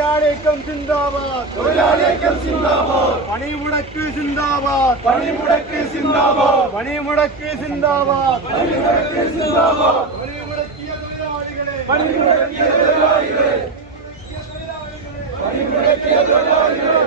തൊഴിലാളിക്കം സിന്ദാബാദ്. തൊഴിലാളിക്കം സിന്ദാബാദ്. പണിമുടക്ക് സിന്ദാബാദ്. പണിമുടക്ക് സിന്ദാബാദ്. പണിമുടക്ക് സിന്ദാബാദ്. പണിമുടക്ക് സിന്ദാബാദ്. പണിമുടക്കിയ തൊഴിലാളികളെ. പണിമുടക്കിയ തൊഴിലാളികളെ. പണിമുടക്കിയ തൊഴിലാളികളെ.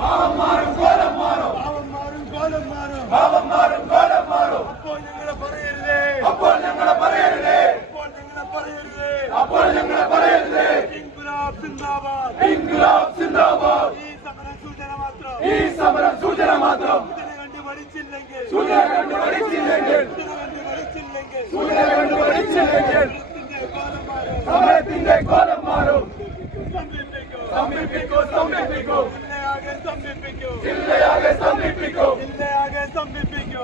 പാവന്മാരും കോലം മാറും കോലം മാറും കാലം കോലം മാറും അപ്പോൾ ഞങ്ങളെ പറയരുതേ അപ്പോൾ ഞങ്ങളെ പറയരുതേ അപ്പോൾ ഞങ്ങളെ പറയരുതേ അപ്പോൾ ഞങ്ങളെ പറയരുതേ ഇൻകുലാബ് സിന്ദാബാദ് ഇൻകുലാബ് സിന്ദാബാദ് ഈ സമര സൂചന മാത്രം ഈ സമര സൂചന മാത്രം ഇതിനെ കണ്ട് പഠിച്ചില്ലെങ്കിൽ സൂചന കണ്ട് പഠിച്ചില്ലെങ്കിൽ ഇതിനെ കണ്ട് പഠിച്ചില്ലെങ്കിൽ സൂചന കണ്ട് പഠിച്ചില്ലെങ്കിൽ സമരത്തിന്റെ കോലം മാറും സമീപിക്കോ സമീപിക്കോ മാറും ജില്ലയാകെ സമീപിക്കോ ജില്ലയാകെ സംരംഭിക്കൂ സംരംഭിക്കൂ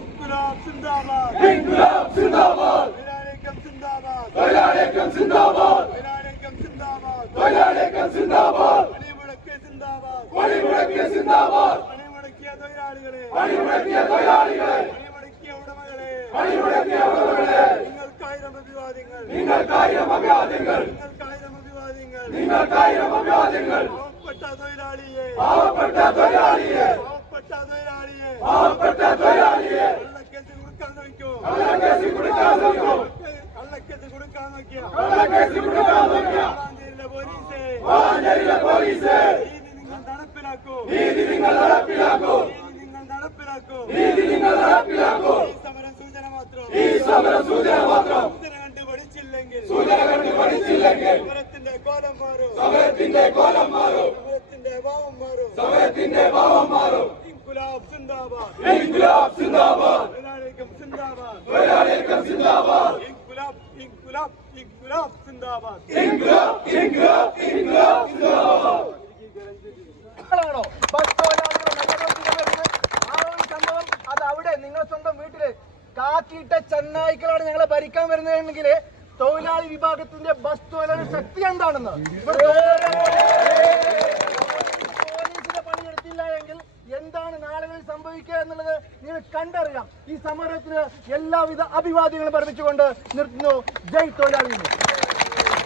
ഇൻകുലാബ് സിന്ദാബാദ്. ഇൻകുലാബ് സിന്ദാബാദ്. തൊഴിലാളിക്കം സിന്ദാബാദ്. തൊഴിലാളിയേക്കം സിന്ദാബാദ്. തൊഴിലാളിക്കം സിന്ദാബാദ്. തൊഴിലാളിയേക്കം സിന്ദാബാദ്. പണിമുടക്ക് സിന്ദാബാദ്. പണിമുടക്കിയ സിന്ദാബാദ്. പണിമുടക്കിയ തൊഴിലാളികളെ. പണിമുടക്കിയ തൊഴിലാളികളെ. പണിമുടക്കിയ ഉടമകളെ. പണിമുടക്കിയ ഉടമകളെ. നിങ്ങൾക്കായിരം അഭിവാദ്യങ്ങൾ. നിങ്ങൾക്കായിരം അഭിവാദ്യങ്ങൾ. നിങ്ങൾക്കായിരം അഭിവാദ്യങ്ങൾ. നിങ്ങൾക്കായിരം അഭിവാദ്യങ്ങൾ. പാവപ്പെട്ട തൊഴിലാളിയെ. പാവപ്പെട്ട തൊഴിലാളിയെ. പാവപ്പെട്ട തൊഴിലാളിയെ പാവപ്പെട്ട തൊഴിലാളിയെ കള്ളക്കേസ് കൊടുക്കാൻ നോക്കൂ കള്ളക്കേസിൽ കൊടുക്കാൻ നോക്കിയ കള്ളക്കേസിൽ കൊടുക്കാൻ നോക്കിയ പോലീസെ വളാഞ്ചേരിയിലെ പോലീസ് നീതി നിങ്ങൾ നടപ്പിലാക്കൂ നീതി നിങ്ങൾ നടപ്പിലാക്കൂ നീതി നിങ്ങൾ നടപ്പിലാക്കൂ നീതി നിങ്ങൾ നടപ്പിലാക്കൂ ഈ സമരം സൂചന മാത്രം. ഈ സമരം സൂചന മാത്രം. സൂചന കണ്ട് പഠിച്ചില്ലെങ്കിൽ സൂചന കണ്ട് പഠിച്ചില്ലെങ്കിൽ സമരത്തിന്റെ കോലം മാറും. സമരത്തിന്റെ കോലം മാറും. സമരത്തിന്റെ ഭാവം മാറും. സമരത്തിന്റെ ഭാവം മാറും. ഇൻകുലാബ് സിന്ദാബാദ്. ഇൻകുലാബ് സിന്ദാബാദ്. തൊഴിലാളിക്കും സിന്ദാബാദ്. തൊഴിലാളിയേക്കം സിന്ദാബാദ്. ഇൻകുലാബ് ഇൻകുലാബ് ഇൻകുലാബ് സിന്ദാബാദ്. ഇൻകുലാബ് ഇൻകുലാബ് ഇൻകുലാബ് സിന്ദാബാദ്. ആണോ ബസ് സംഭവം അത് അവിടെ നിങ്ങളുടെ സ്വന്തം വീട്ടിൽ കാക്കിയിട്ട ചെന്നായ്ക്കളാണ് ഞങ്ങളെ ഭരിക്കാൻ വരുന്നതെങ്കിൽ തൊഴിലാളി വിഭാഗത്തിന്റെ ബസ് തൊഴിലാളി ശക്തി എന്താണെന്ന്? കണ്ടറിയാം. ഈ സമരത്തിന് എല്ലാവിധ അഭിവാദ്യങ്ങളും പറഞ്ഞുകൊണ്ട് നിർത്തുന്നു. ജയ് തൊഴിലാളി